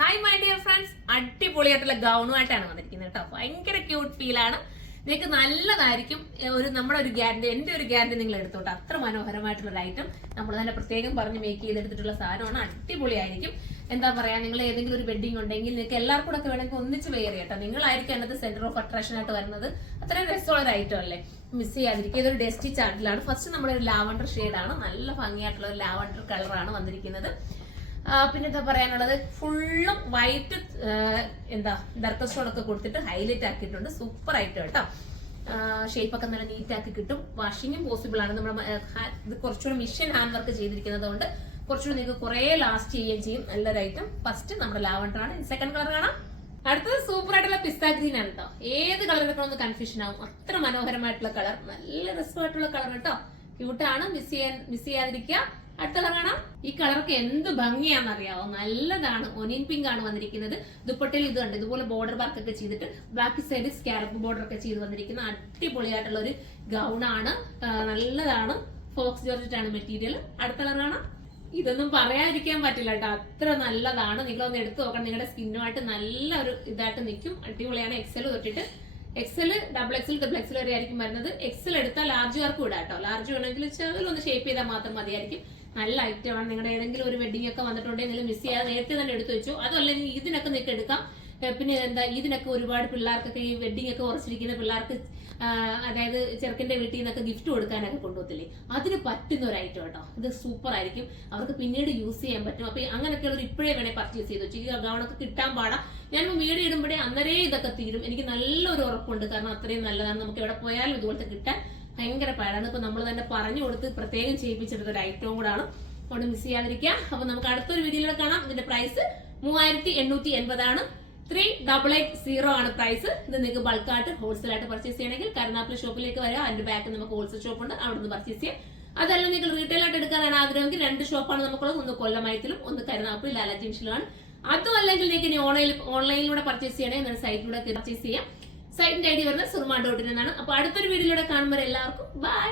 Hi my dear friends, അടിപൊളിയായിട്ടുള്ള ഗൗണുമായിട്ടാണ് വന്നിരിക്കുന്നത് കേട്ടോ. ഭയങ്കര ക്യൂട്ട് ഫീലാണ്. നിങ്ങൾക്ക് നല്ലതായിരിക്കും. നമ്മുടെ ഒരു ഗ്യാരണ്ടി, എന്റെ ഒരു ഗ്യാരണ്ടി നിങ്ങൾ എടുത്തോട്ടെ. അത്ര മനോഹരമായിട്ടുള്ള ഒരു ഐറ്റം നമ്മൾ തന്നെ പ്രത്യേകം പറഞ്ഞ് മേക്ക് ചെയ്തെടുത്തിട്ടുള്ള സാധനമാണ്. അടിപൊളിയായിരിക്കും. എന്താ പറയാ, നിങ്ങൾ ഏതെങ്കിലും ഒരു വെഡിങ് ഉണ്ടെങ്കിൽ നിങ്ങൾക്ക് എല്ലാവർക്കും കൂടെ ഒക്കെ വേണമെങ്കിൽ ഒന്നിച്ച് വെയർ ചെയ്യട്ടോ. നിങ്ങളായിരിക്കും അതിനകത്ത് സെന്റർ ഓഫ് അട്രാക്ഷൻ ആയിട്ട് വരുന്നത്. അത്രയും രസമുള്ള ഒരു ഐറ്റം അല്ലേ, മിസ് ചെയ്യാതിരിക്കും. ഇതൊരു ഡസ്റ്റി ചാർട്ടിലാണ്. ഫസ്റ്റ് നമ്മുടെ ഒരു ലാവണ്ടർ ഷെയ്ഡാണ്, നല്ല ഭംഗിയായിട്ടുള്ള ഒരു ലാവണ്ടർ കളറാണ് വന്നിരിക്കുന്നത്. പിന്നെ എന്താ പറയാനുള്ളത്, ഫുള്ളും വൈറ്റ് ഡർക്ക് സ്റ്റോൺ ഒക്കെ കൊടുത്തിട്ട് ഹൈലൈറ്റ് ആക്കിയിട്ടുണ്ട്. സൂപ്പർ ആയിട്ട് കേട്ടോ. ഷേപ്പ് ഒക്കെ നല്ല നീറ്റ് ആക്കി കിട്ടും. വാഷിങ്ങും പോസിബിൾ ആണ്. നമ്മുടെ ഇത് കുറച്ചുകൂടി മിഷൻ ഹാൻഡ് വർക്ക് ചെയ്തിരിക്കുന്നത് കൊണ്ട് കുറച്ചുകൂടി നിങ്ങൾക്ക് കുറെ ലാസ്റ്റ് ചെയ്യുകയും ചെയ്യും. നല്ലൊരു ഐറ്റം. ഫസ്റ്റ് നമ്മുടെ ലാവണ്ടർ ആണ്. സെക്കൻഡ് കളർ കാണാം. അടുത്തത് സൂപ്പർ ആയിട്ടുള്ള പിസ്ത ഗ്രീൻ ആണ് കേട്ടോ. ഏത് കളർ എടുക്കണമെന്ന് കൺഫ്യൂഷൻ ആവും. അത്ര മനോഹരമായിട്ടുള്ള കളർ, നല്ല രസമായിട്ടുള്ള കളർ കേട്ടോ. ക്യൂട്ടാണ്, മിസ് ചെയ്യാതിരിക്കുക. അടുത്ത കളർ കാണാം. ഈ കളർക്ക് എന്ത് ഭംഗിയാണെന്നറിയാവോ, നല്ലതാണ്. ഒനിയൻ പിങ്ക് ആണ് വന്നിരിക്കുന്നത്. ദുപ്പട്ടയിൽ ഇത് കണ്ട് ഇതുപോലെ ബോർഡർ വർക്ക് ഒക്കെ ചെയ്തിട്ട് ബാക്ക് സൈഡ് സ്കാലപ്പ് ബോർഡർ ഒക്കെ ചെയ്ത് വന്നിരിക്കുന്ന അടിപൊളിയായിട്ടുള്ള ഒരു ഗൗണാണ്. നല്ലതാണ്. ഫോക്സ് ജോർജറ്റ് ആണ് മെറ്റീരിയൽ. അടുത്ത കളർ കാണാം. ഇതൊന്നും പറയാതിരിക്കാൻ പറ്റില്ല കേട്ടോ, അത്ര നല്ലതാണ്. നിങ്ങളൊന്ന് എടുത്തു നോക്കണം. നിങ്ങളുടെ സ്കിന്നുമായിട്ട് നല്ല ഒരു ഇതായിട്ട് നിൽക്കും. അടിപൊളിയാണ്. എക്സൽ തൊട്ടിട്ട് XL, double XL, triple XL വരെ ആയിരിക്കും വരുന്നത്. എക്സൽ എടുത്താൽ ലാർജുകാർക്ക് വിടാം കേട്ടോ. ലാർജ് വേണമെങ്കിൽ ചെറിയൊന്ന് ഷേപ്പ് ചെയ്താൽ മാത്രം മതിയായിരിക്കും. നല്ല ഐറ്റമാണ്. നിങ്ങളുടെ ഏതെങ്കിലും ഒരു വെഡിങ് ഒക്കെ വന്നിട്ടുണ്ടെങ്കിൽ നിങ്ങൾ മിസ് ചെയ്യാതെ നേരത്തെ തന്നെ എടുത്തു വെച്ചു. അതല്ലെങ്കിൽ ഇതിനൊക്കെ നിങ്ങൾക്ക് എടുക്കാം. പിന്നെ ഇതിനൊക്കെ ഒരുപാട് പിള്ളേർക്കൊക്കെ ഈ വെഡിങ് ഒക്കെ ഉറച്ചിരിക്കുന്ന പിള്ളേർക്ക്, അതായത് ചെറുക്കന്റെ വീട്ടിൽ നിന്നൊക്കെ ഗിഫ്റ്റ് കൊടുക്കാനൊക്കെ കൊണ്ടുപോകത്തില്ലേ, അതിന് പറ്റുന്ന ഒരു ഐറ്റം കേട്ടോ. ഇത് സൂപ്പർ ആയിരിക്കും. അവർക്ക് പിന്നീട് യൂസ് ചെയ്യാൻ പറ്റും. അപ്പൊ അങ്ങനെയൊക്കെയുള്ളവർ ഇപ്പോഴേ വേണേ പർച്ചേസ് ചെയ്ത് വെച്ചു. ഈ ഗൗണൊക്കെ കിട്ടാൻ പാടാം. ഞാനിപ്പോൾ വീഡിയോ ഇടുമ്പോഴേ അന്നേരേ ഇതൊക്കെ തീരും. എനിക്ക് നല്ലൊരു ഉറപ്പുണ്ട്. കാരണം അത്രയും നല്ലതാണ്. നമുക്ക് എവിടെ പോയാലും ഇതുപോലത്തെ കിട്ടാൻ ഭയങ്കര പാടാണ്. ഇപ്പൊ നമ്മൾ തന്നെ പറഞ്ഞു കൊടുത്ത് പ്രത്യേകം ചെയ്യിപ്പിച്ചെടുത്ത ഒരു ഐറ്റവും കൂടാണ്. അതുകൊണ്ട് മിസ് ചെയ്യാതിരിക്കുക. അപ്പൊ നമുക്ക് അടുത്തൊരു വീഡിയോയിൽ കാണാം. ഇതിന്റെ പ്രൈസ് 3880 ആണ്. 3880 ആണ് പ്രൈസ്. ഇത് നിങ്ങൾക്ക് ബൾക്കായിട്ട് ഹോൾസെയിൽ ആയിട്ട് പർച്ചേസ് ചെയ്യണമെങ്കിൽ കരുനാഗപ്പള്ളി ഷോപ്പിലേക്ക് വരാം. അതിന്റെ ബാക്കിൽ നമുക്ക് ഹോൾസെയിൽ ഷോപ്പ് ഉണ്ട്, അവിടെ നിന്ന് പർച്ചേസ് ചെയ്യാം. അതല്ല നിങ്ങൾ റീറ്റെയിൽ ആയിട്ട് എടുക്കാനാണ് ആഗ്രഹമെങ്കിൽ 2 ഷോപ്പാണ് നമുക്കുള്ളത്. ഒന്ന് കൊല്ലമയത്തിലും ഒന്ന് കരുനാഗപ്പള്ളി ലാലാ ജംഗ്ഷനിലാണ്. അതും അല്ലെങ്കിൽ നിങ്ങൾക്ക് ഇനി ഓൺലൈനിലൂടെ പർച്ചേസ് ചെയ്യണമെങ്കിൽ സൈറ്റിലൂടെ പർച്ചേസ് ചെയ്യാം. സൈറ്റിന്റെ ഐഡി വരുന്നത് surma.in എന്നാണ്. അപ്പൊ അടുത്തൊരു വീഡിയോയിലൂടെ കാണുമ്പോൾ എല്ലാവർക്കും ബൈ.